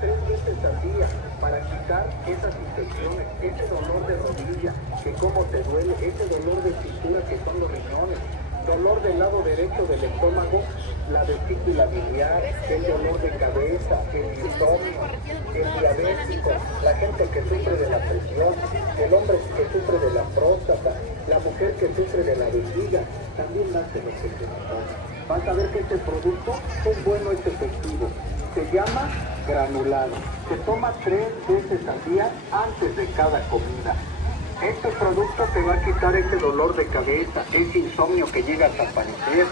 3 veces al día para quitar esas infecciones, ese dolor de rodilla, que como te duele, ese dolor de cintura que son los riñones, dolor del lado derecho del estómago, la vesícula biliar, el dolor de cabeza, el insomnio, el diabético, la gente que sufre de la presión, el hombre que sufre de la próstata, la mujer que sufre de la vejiga, también nace lo que se nos. Vas a ver que este producto es bueno, es efectivo. Se llama granulado. Se toma 3 veces al día antes de cada comida. Este producto te va a quitar ese dolor de cabeza, ese insomnio que llega a aparecer.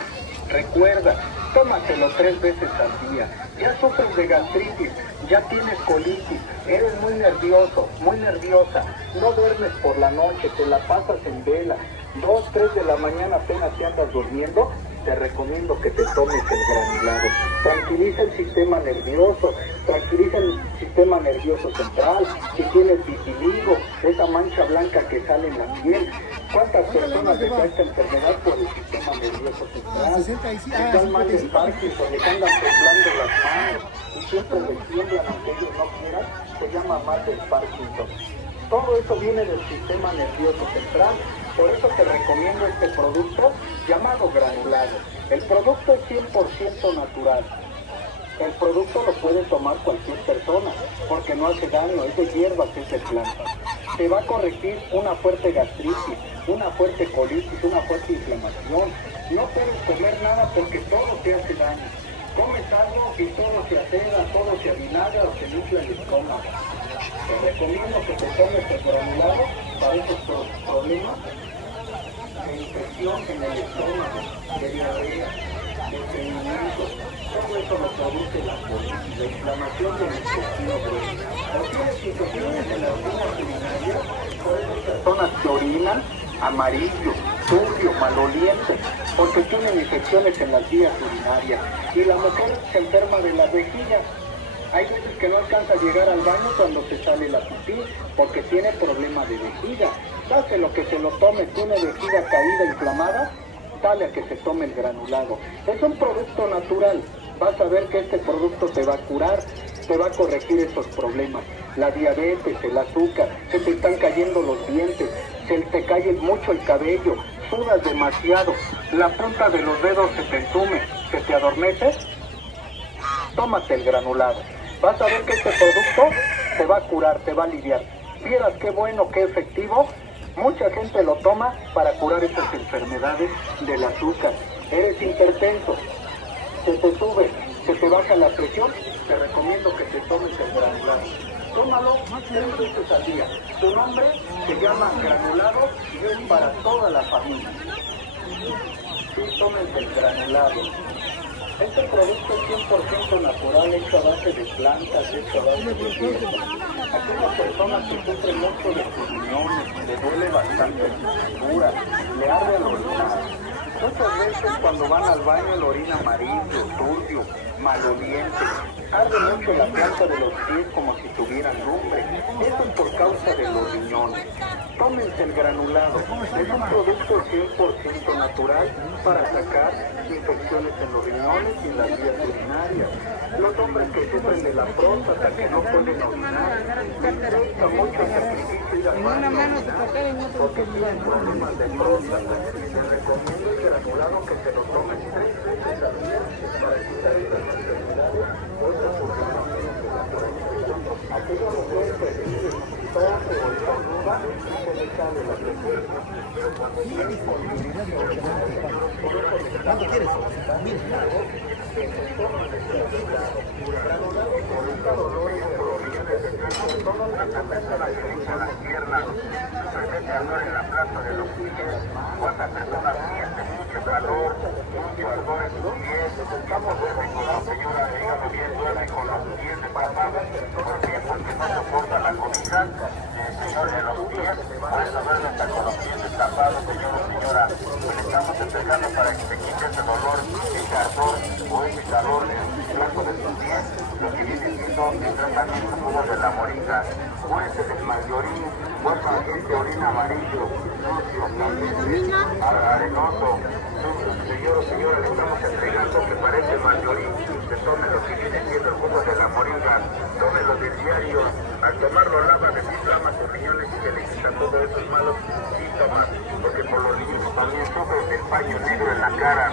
Recuerda, tómatelo 3 veces al día. Ya sufres de gastritis, ya tienes colitis, eres muy nervioso, muy nerviosa, no duermes por la noche, te la pasas en vela, 2, 3 de la mañana apenas te andas durmiendo, te recomiendo que te tomes el granulado. Tranquiliza el sistema nervioso, tranquiliza el sistema nervioso central. Si tienes vitiligo, esa mancha blanca que sale en la piel, ¿cuántas personas les da esta enfermedad por el sistema nervioso central? Están mal de Parkinson, les andan temblando las manos y siempre les tiemblan aunque ellos no quieran, se llama mal de Parkinson. Todo eso viene del sistema nervioso central. Por eso te recomiendo este producto llamado granulado. El producto es 100% natural. El producto lo puede tomar cualquier persona porque no hace daño, es de hierbas, es de plantas. Te va a corregir una fuerte gastritis, una fuerte colitis, una fuerte inflamación. No puedes comer nada porque todo te hace daño. Comes algo y todo se acera, todo se avinagra o se limpia el estómago. Te recomiendo que te tomes el granulado para esos problemas de infección en el estómago, de diarrea, de estreñimiento. Todo eso lo produce la colitis, la inflamación del intestino grueso. O tienes infecciones en las vías urinarias, por esas personas que orinan amarillo, turbio, maloliente, porque tienen infecciones en las vías urinarias. Y la mujer se enferma de la vejiga. Hay veces que no alcanza a llegar al baño cuando se sale la pipí, porque tiene problema de vejiga. Dáselo que se lo tome, tiene vejiga caída, inflamada, dale a que se tome el granulado. Es un producto natural. Vas a ver que este producto te va a curar, te va a corregir esos problemas. La diabetes, el azúcar, se te están cayendo los dientes, se te cae mucho el cabello, sudas demasiado, la punta de los dedos se te entume, se te adormece. Tómate el granulado. Vas a ver que este producto te va a curar, te va a aliviar. Vieras qué bueno, qué efectivo. Mucha gente lo toma para curar estas enfermedades del azúcar. Eres hipertenso, se te sube, se te baja la presión, te recomiendo que te tomes el granulado. Tómalo 3 veces al día. Tu nombre se llama granulado y es para toda la familia. Sí, tomes el granulado. Este producto es 100% natural, hecho a base de plantas, hecho a base de hierbas. Aquellas personas que sufren mucho de sus riñones, le duele bastante la cintura, le arde el orinar. Muchas veces cuando van al baño el orina amarillo, turbio, maloliente. Arde mucho la planta de los pies como si tuvieran lumbre. Eso es por causa de los riñones. Tómense el granulado. Es un producto 100% natural para sacar infecciones en los riñones y en las vías urinarias. Los hombres que sufren de la próstata, que no pueden orinar, les cuesta mucho sacrificio ir al baño porque tienen problemas de próstata. Les recomiendo el granulado que se lo tomen 3 veces al día para quitar esas enfermedades o esas urgencias de la próstata. Aquella mujer que vive tose o estornuda y se le sale la presión. ¿Cuánto quieres? ¿Cuántas personas sienten mucho calor, mucho ardor en sus pies? Estamos duermen con la señora, dígame bien, duermen con los pies destapados. ¿Por qué? Porque no soporta la comida, señor, de los pies. Por eso duerme hasta con los pies destapados, señor o señora. Pues estamos empezando para que se quite ese dolor, ese ardor o ese calor en el cuerpo de sus pies. lo que viene siendo el tratamiento jugo de la moringa. Cúrese del maliorín, vuelva gente orina amarillo, sucio, caliente, arenoso. Señor o señora, le estamos entregando que parece maliorín. Usted tome lo que viene siendo el jugo de la moringa, tómelo del diario. Al tomarlo lava, desinflama sus riñones y se le quita todos esos malos síntomas, porque por los riñones también sufre del paño negro en la cara,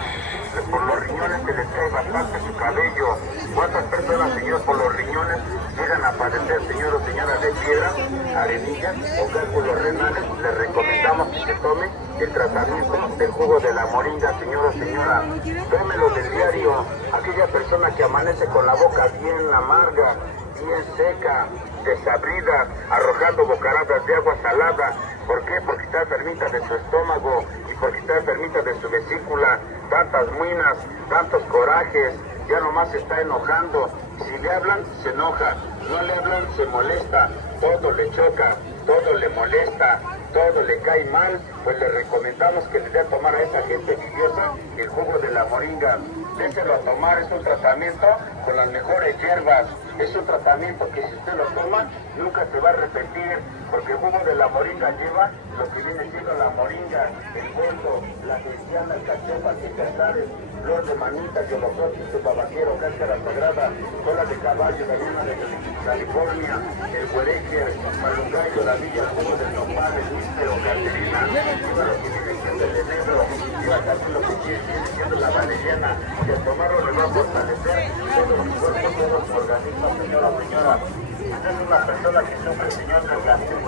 por los riñones se les cae bastante su cabello. ¿Cuántas personas, señor, por los riñones llegan a padecer, señor o señora, de piedra, arenilla o cálculos renales? Les recomendamos que se tome el tratamiento del jugo de la moringa, señor o señora. Tómelo del diario. Aquella persona que amanece con la boca bien amarga, bien seca, desabrida, arrojando bocaradas de agua salada. ¿Por qué? Porque está enfermita de su estómago y porque está enfermita de su vesícula. Tantas muinas, tantos corajes, ya nomás se está enojando. Si le hablan, se enoja. No le hablan, se molesta. Todo le choca, todo le molesta, todo le cae mal. Pues le recomendamos que le dé a tomar a esa gente envidiosa el jugo de la moringa. Déselo a tomar, es un tratamiento con las mejores hierbas. Es un tratamiento que si usted lo toma, nunca se va a arrepentir, porque el jugo de la moringa lleva lo que viene siendo la moringa, el boldo, la cristiana, el cachopa, el flor de manita, yolocotis, babaquiero, cáscara sagrada, cola de caballo, la luna de California, el huereque, el malungayo, la villa, el jugo del nopal, el víspero, carterina, lleva lo que viene siendo el enebro, lleva casi lo que viene siendo la valeriana, y al tomarlo le va a fortalecer todo su cuerpo, todo su organismo, señora, señora. Si usted es una persona que sufre, señor, del gastritis,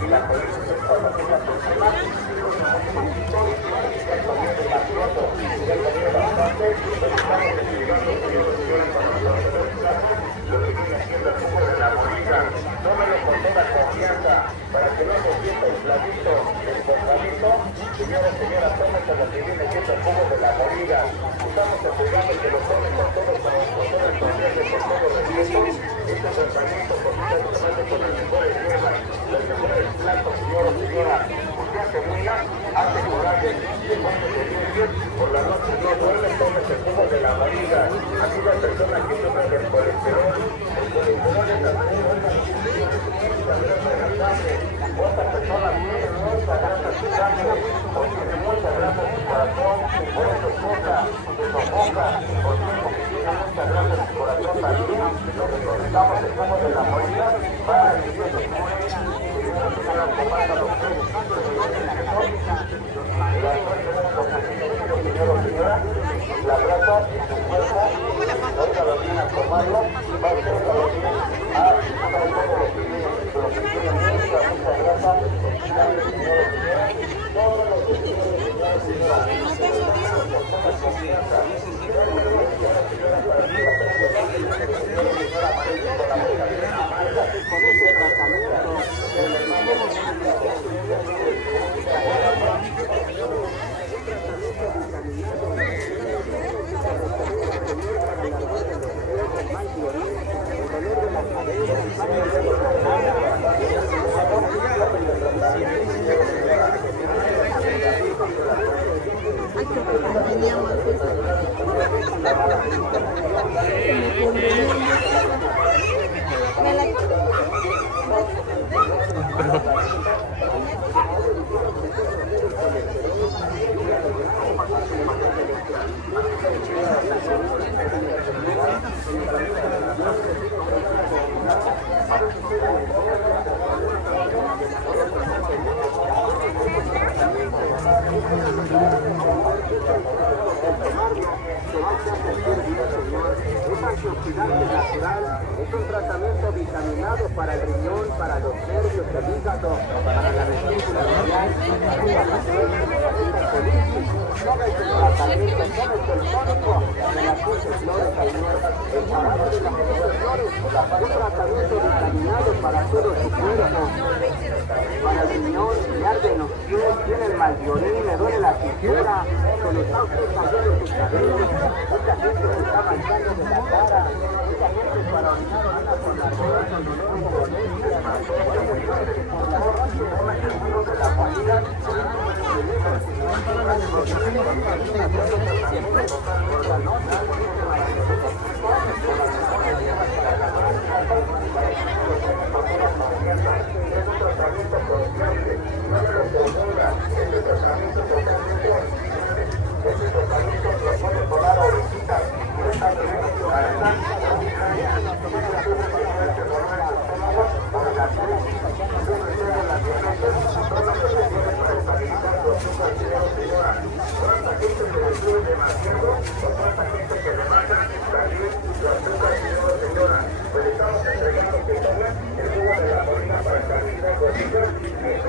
y la colitis es cuando aquella persona lo que viene siendo el jugo de la moringa. Tómelo con toda confianza para que no se sienta infladito, desbocadito. Señora, señora, tómese lo que viene siendo el jugo de la moringa. Estamos asegurando que lo tome con todo el confianza, con todo el respeto. Este tratamiento, por supuesto, se hace con las mejores hierbas, los mejores platos, señora, señora. Usted hace muina, hace coraje, se pone de bien, por la noche no duerme, tómese el jugo de la moringa. Aquella persona que sufre del colesterol, el colesterol es la otra persona tiene mucha grasa en su sangre, o tiene mucha grasa en su corazón, por eso choca, se sofoca, o tiene mucha grasa en su corazón también. Lo recomendamos el jugo de la moringa para que Dios se cure, y Dios se pueda tomar a los tres. La grasa en su cuerpo, ahorita lo viene a tomarlo, va a ser todo lo que viene mucha grasa, todo lo que con ese tratamiento natural, es un tratamiento vitaminado para el riñón, para los nervios, el hígado, para la vesícula biliar, para la colitis. Todo este tratamiento, todo este tónico de las 15 flores, el jarabe de las 15 flores, un tratamiento vitaminado para todo su cuerpo, para el riñón, le arden los pies, tiene el mal de orín, le duele la cintura, se le está usted cambiando sus cabellos, mucha gente se está manchando de la cara, mucha gente para orinar orina con la cola, con dolor de molestia, por favor, toma el jugo de la moringa,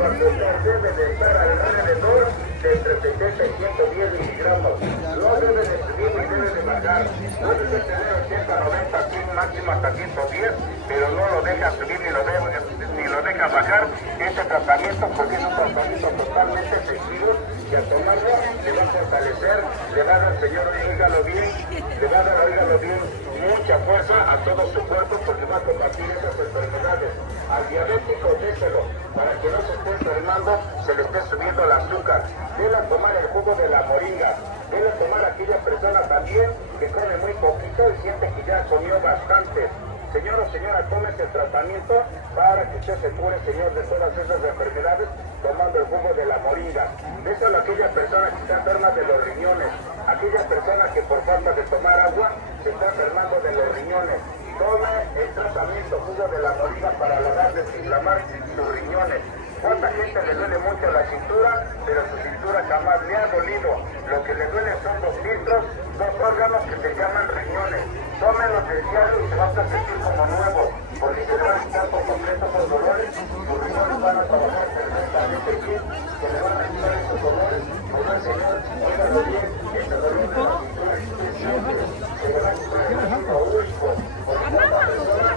azúcar debe de estar alrededor de entre 70 y 110 miligramos. No debe de subir ni debe de bajar. Debe de tener 80, 90, 100, máximo hasta 110, pero no lo deja subir ni lo deja bajar este tratamiento, porque es un tratamiento totalmente efectivo y al tomarlo le va a fortalecer, le va a dar, señor, oígalo bien, le va a dar, oígalo bien, mucha fuerza a todo su cuerpo, porque va a combatir esas enfermedades. Al diabético déselo para que no se esté enfermando, se le esté subiendo el azúcar. Debe tomar el jugo de la moringa. Debe tomar aquella persona también que come muy poquito y siente que ya comió bastante. Señor o señora, tome este tratamiento para que usted se cure, señor, de todas esas enfermedades, tomando el jugo de la moringa. Déselo a aquella persona que está enferma de los riñones, aquella persona que por falta de tomar agua se está enfermando de los riñones. Tome el tratamiento jugo de la moringa para lograr desinflamar sus riñones. ¿Cuánta gente le duele mucho la cintura, pero su cintura jamás le ha dolido? Lo que le duele son dos filtros, dos órganos que se llaman riñones. Tómenlos del diario y se va a sentir como nuevo, porque se le va a quitar por completo los dolores, sus riñones van a trabajar perfectamente bien, se le van a quitar esos dolores, como el señor, óigalo bien, ese dolor de la cintura excruciante, se le va a quitar el ácido úrico, porque cuando la persona,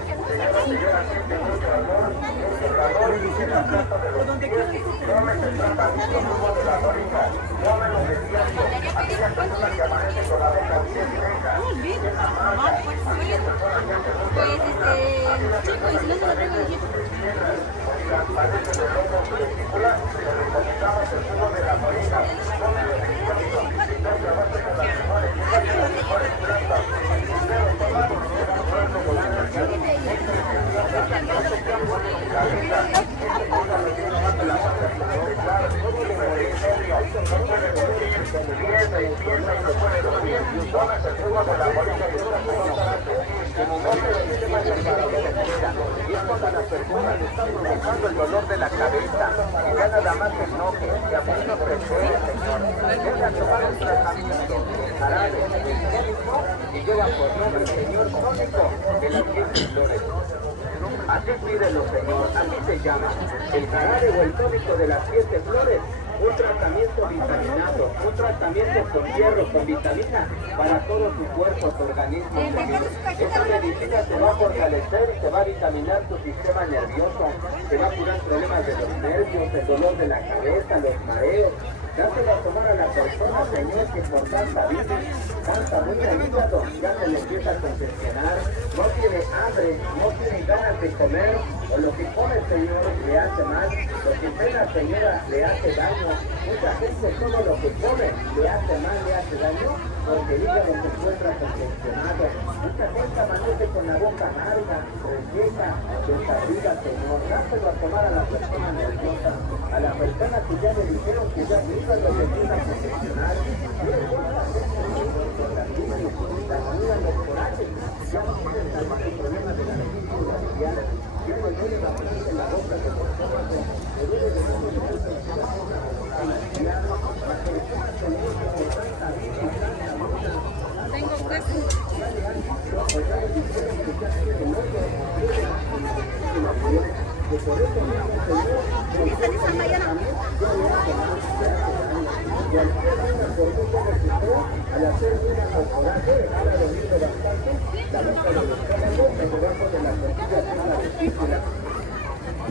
señora, siente mucho dolor, mucho calor y se la planta de los pies, tomen el tratamiento jugo de la moringa, tómenlo del diario, aquella persona que amanece con la boca bien seca, bien amarga, aquella persona que hace mucho pues si no se lo traigo de Egipto. padece de lomo vesicular, le recomendamos el jugo de la moringa, tómenlo del diario, entonces va a ser con las mejores plantas, pero tomando el dolor de la cabeza, y ya nada más se enoje, y a muchos prefieren, señor, venga a tomar un tratamiento jarabe tónico y lleva por nombre señor tónico de las 7 flores. Así pídelo, señor, así se llama, el jarabe o el tónico de las 7 flores. Un tratamiento vitaminado, un tratamiento con hierro, con vitamina para todo tu cuerpo, tu organismo. Esta medicina te va a fortalecer y te va a vitaminar tu sistema nervioso, te va a curar problemas de los nervios, el dolor de la cabeza, los mareos. Dáselo a tomar a la persona, señor, que por tanta vida, tanta ruina al hígado, ya se le empieza a congestionar, no tiene hambre, no tiene ganas de comer, o lo que come, señor, le hace mal, lo que pena, señora, le hace daño. Mucha gente todo lo que come le hace mal, le hace daño, porque el hígado se encuentra congestionado. Mucha gente amanece con la boca amarga, reseca, desabrida, señor. Dáselo a tomar a la persona nerviosa, a la persona que ya le dijeron que ya lo que empieza a congestionar. La comida los corajes, ya no tienen el problema de la medicina familiar, ya no tienen la presión en la boca de los estómagos, le duele de los Tengo hueco. Al hacer una corporación, ahora domingo bastante, la boca de los estómagos, el debajo de la costilla es una vesícula.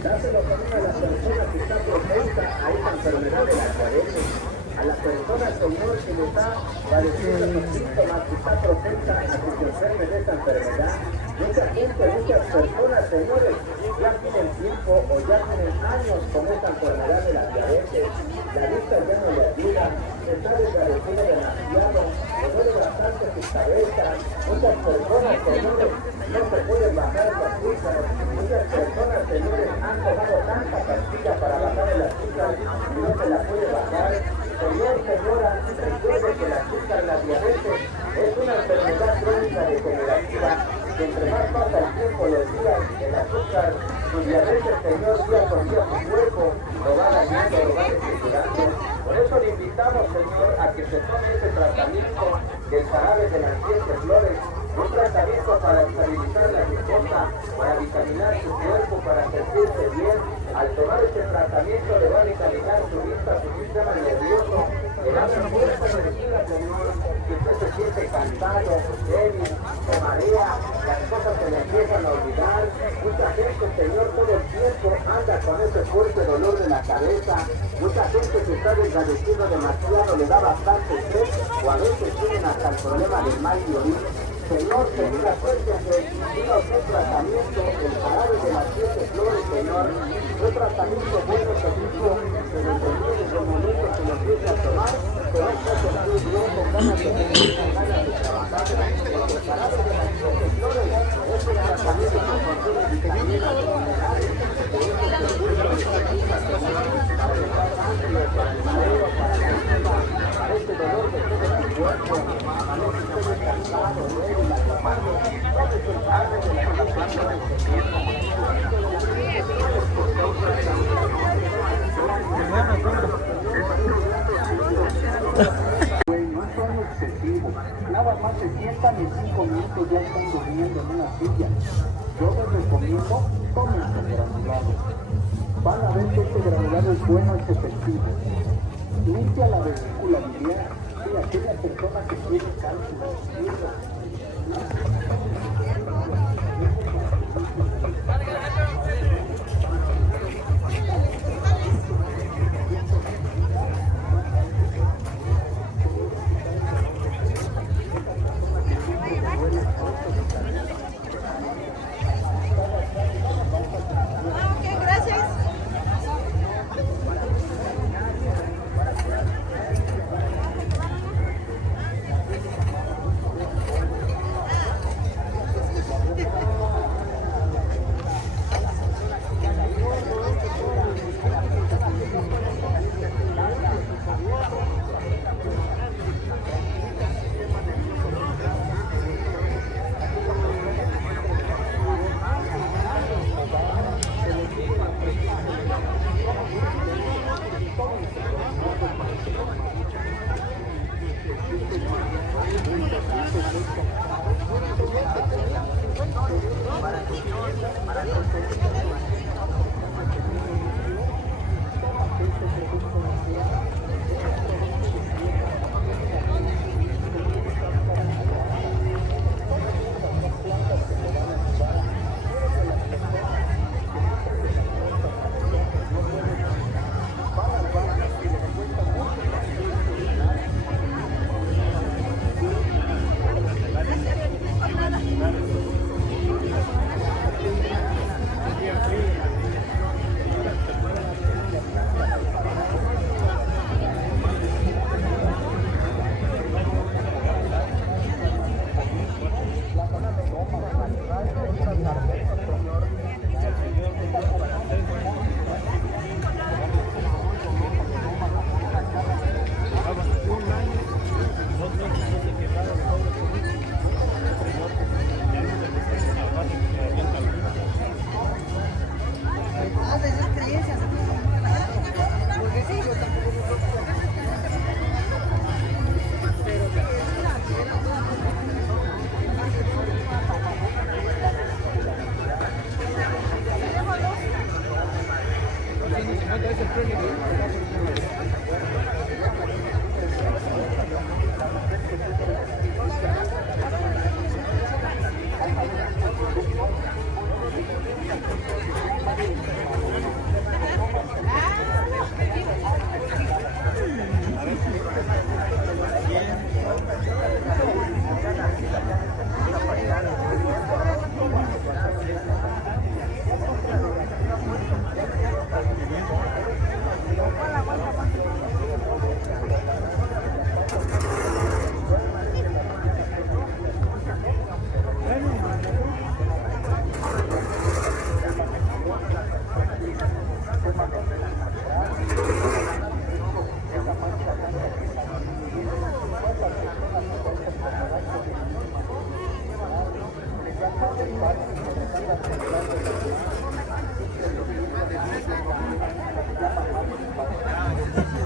Dáselo también a la persona que está propensa a esta enfermedad de la diabetes, a la persona, señor, que le está padeciendo los síntomas, que está propensa a que se enferme de esta enfermedad. Mucha gente, muchas personas, señores, ya tienen tiempo o ya tienen años con esta enfermedad de la diabetes. La vista ya no le ayuda, se está desvaneciendo demasiado, le duele bastante su cabeza. Muchas personas, señores, no se pueden bajar el azúcar. Muchas personas, señores, han tomado tanta pastilla para bajar el azúcar y no se la puede bajar. Señor, señora, recuerde que el azúcar, la diabetes, es una enfermedad crónica degenerativa que entre más pasa el tiempo, los días, el azúcar, su diabetes, señor, día con día su cuerpo lo va dañando, lo va deteriorando. Por eso le invitamos, señor, a que se tome este tratamiento del jarabe de las 7 flores, un tratamiento para estabilizar la glucosa, para vitaminar su cuerpo, para sentirse bien. Al tomar este tratamiento le fuerte dolor de la cabeza, mucha gente se está desvaneciendo demasiado, le da bastante estrés, o a veces tienen hasta el problema del mal de oír. Señor, Señor, acuérdense, vino un tratamiento, el jarabe de las 7 flores, Señor, un tratamiento bueno, servicio, que lo termine desde el momento que lo empiece a tomar, se va a estar muy bien, con ganas de vivir, con ganas de trabajar, porque el jarabe de las 7 flores es un tratamiento que contiene vitaminas, minerales, que es el servicio de para el cansancio, para el mareo, para la gripa, para este dolor que tiene el cuerpo, amanece usted descansado, débil, acabado, tómese el jarabe de las 7 flores, no son excesivos, nada más se sientan y 5 minutos ya están durmiendo en una silla. Yo les recomiendo, tómense granulado. Van a ver que este granulado es bueno, es efectivo. Limpia la vesícula biliar, sí, aquella persona que tiene cálculos,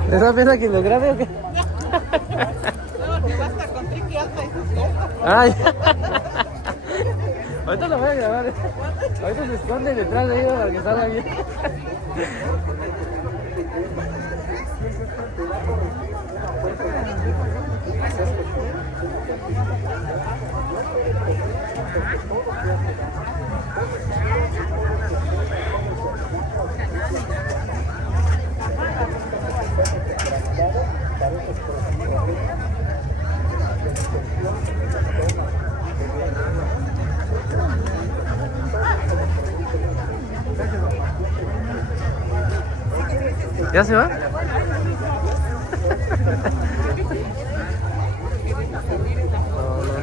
¿Les da pena que lo grabe o qué? No, que basta con triqui alta y Ay. Ahorita lo voy a grabar. Ahorita se esconde detrás de ellos para que salga bien. ¿Ya se va?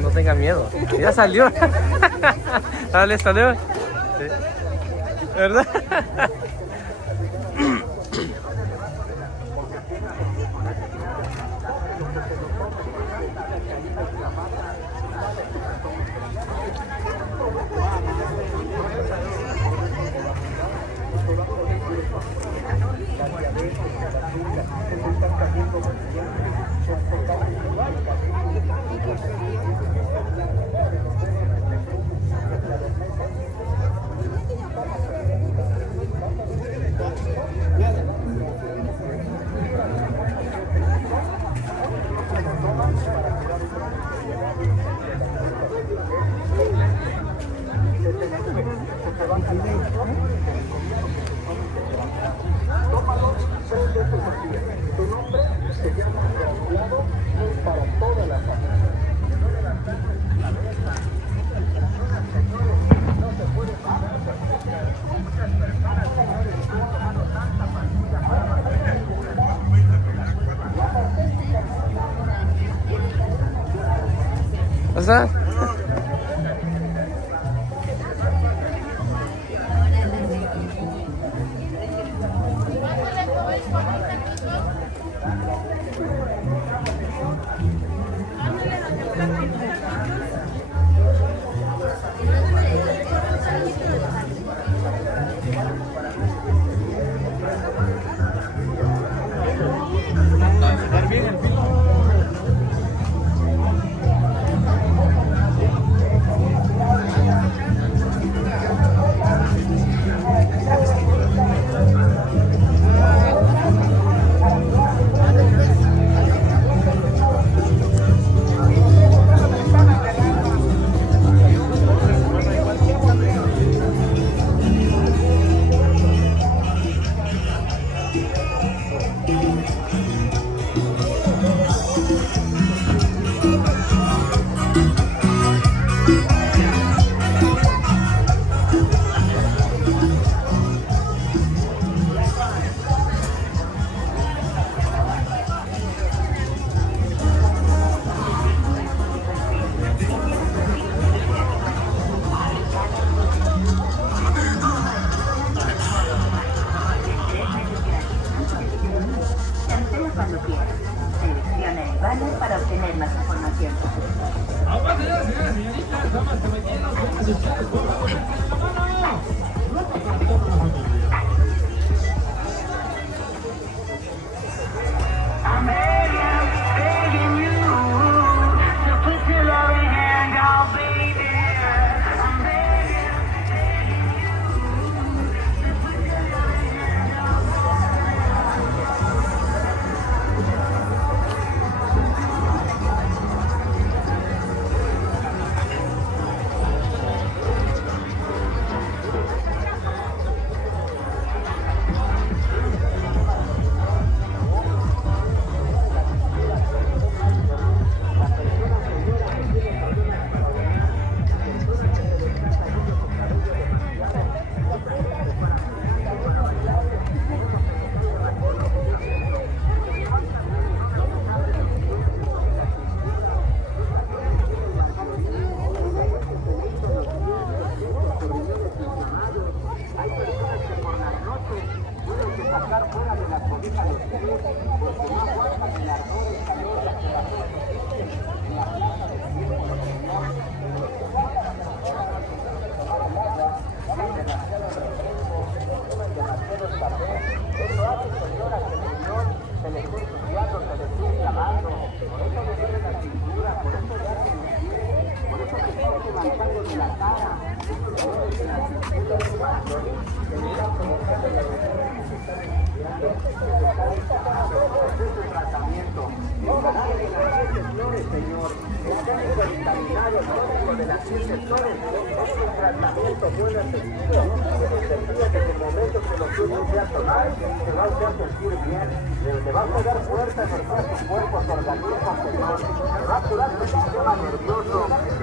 No tenga miedo. Ya salió. Dale, salió. Sí. ¿Verdad? O sea, cuando quiera. Selecciona el banner para obtener más información.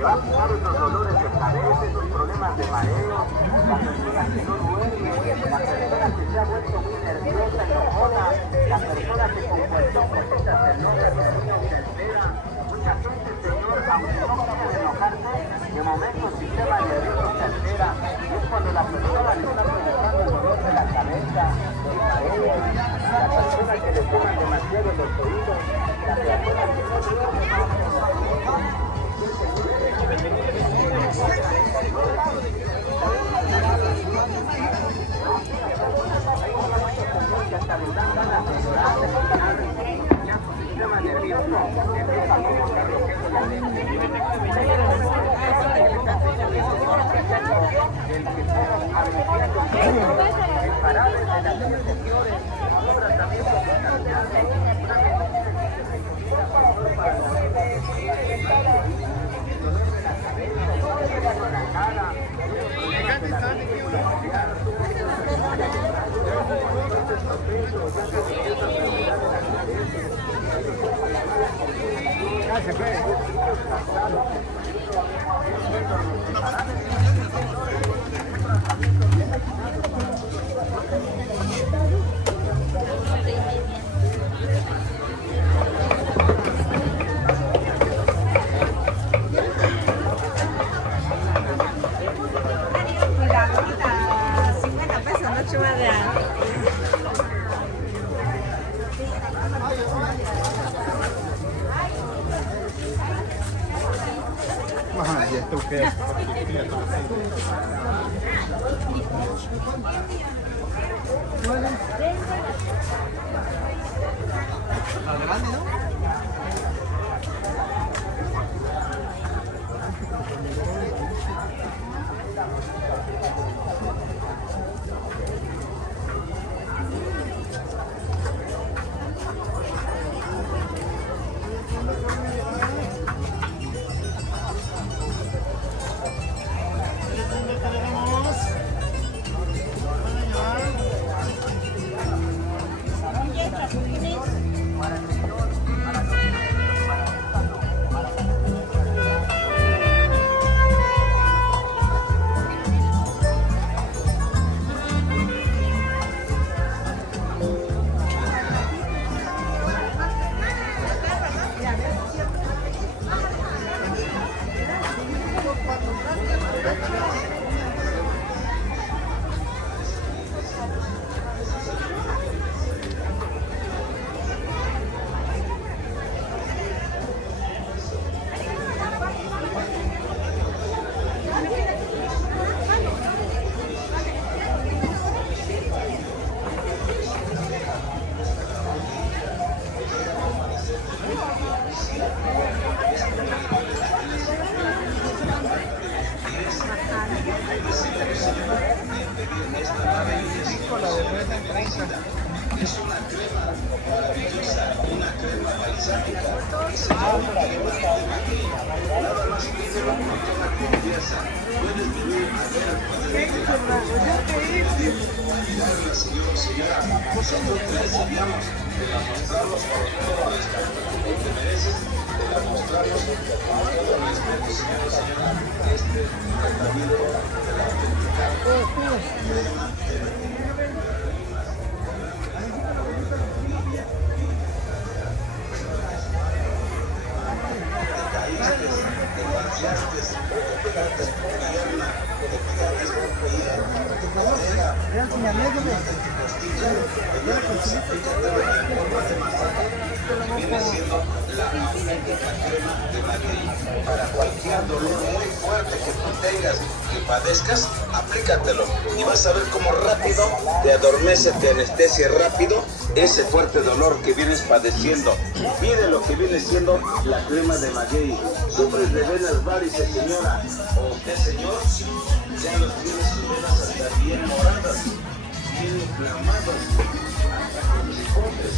La persona que se ha vuelto muy nerviosa, enojona, La persona que le suman demasiado los oídos, la persona que no duerme. Sistema nervioso empieza a provocar lo que es la parales de las infecciones, un tratamiento ¿Y esto qué es? Grande, ¿no? Viene siendo la auténtica crema de maguey. Para cualquier dolor muy fuerte que tú tengas, que padezcas, aplícatelo y vas a ver cómo rápido te adormece, te anestesia rápido ese fuerte dolor que vienes padeciendo. Pide lo que viene siendo la crema de maguey. Sufres de venas varices, señora, o usted, señor, ya los tiene sus venas hasta bien moradas, bien inflamadas, hasta con cicotes.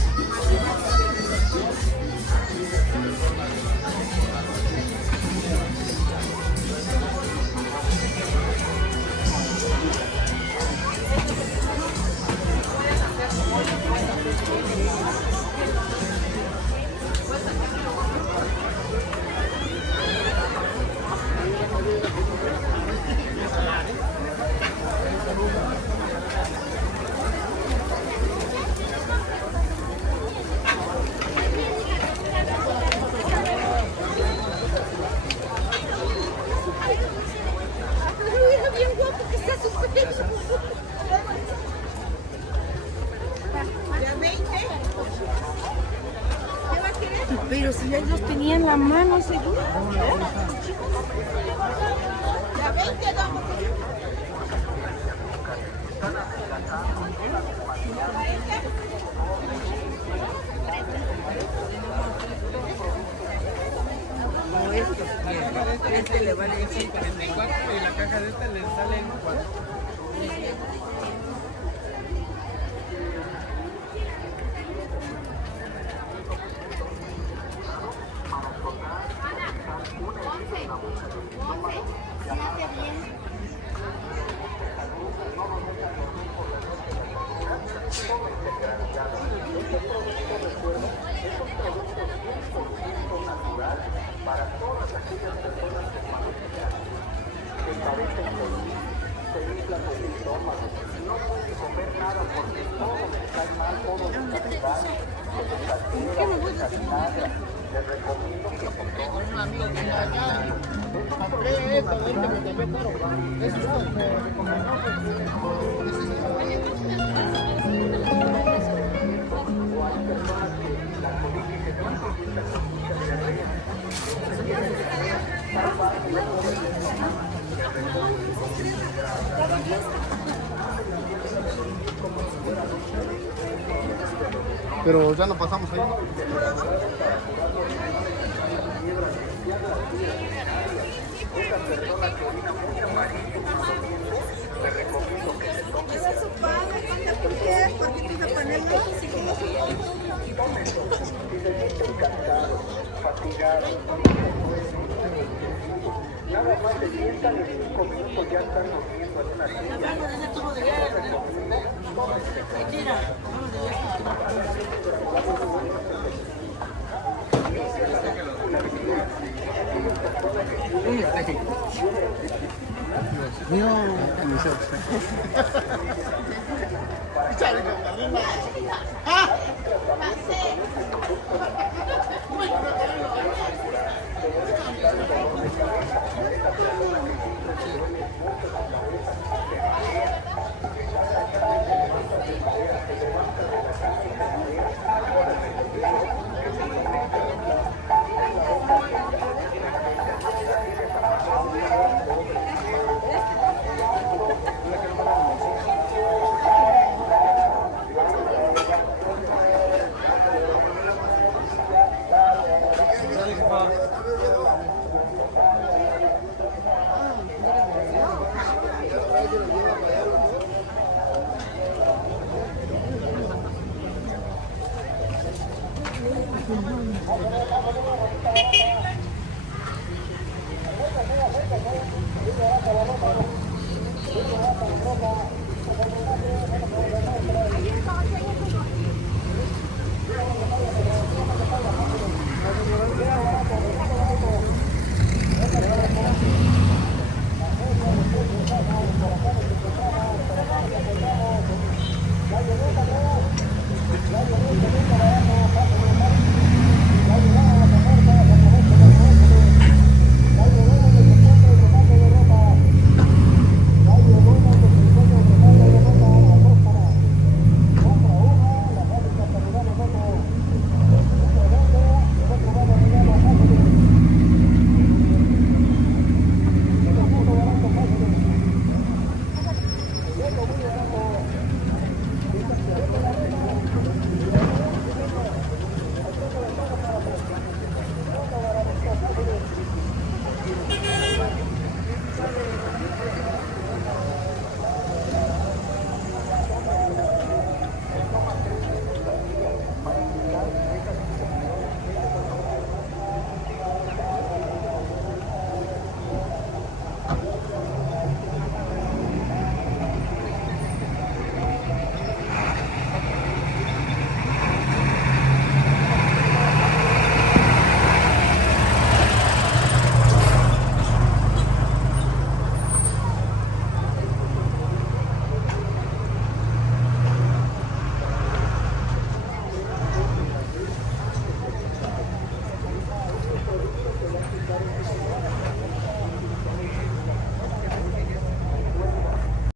Pero si ya los tenía en la mano, seguro. La 20 damos. No, estos bien. Este le vale 54 y la caja de este le sale en 4. Para todas aquellas personas que padecen COVID, se inflan el estómago, no pueden comer nada porque todo les cae mal, todo les cae mal, se les altera, se les atrasa. Les recomiendo que se tomen. Un amigo que está allá, compré esto, me llamé caro. Eso es lo que me recomendó. O hay personas que la colitis es una consulta con mucha diarrea. Pero ya no pasamos ahí. Esa persona que orina muy amarillo, le recomiendo que se tome. Esa es su padre, ¿por qué? ¿Por qué tiene que ponerlo? Tómenlo. Si se sienten cansados, fatigados, nada más se sientan en 5 minutos ya están durmiendo en una silla.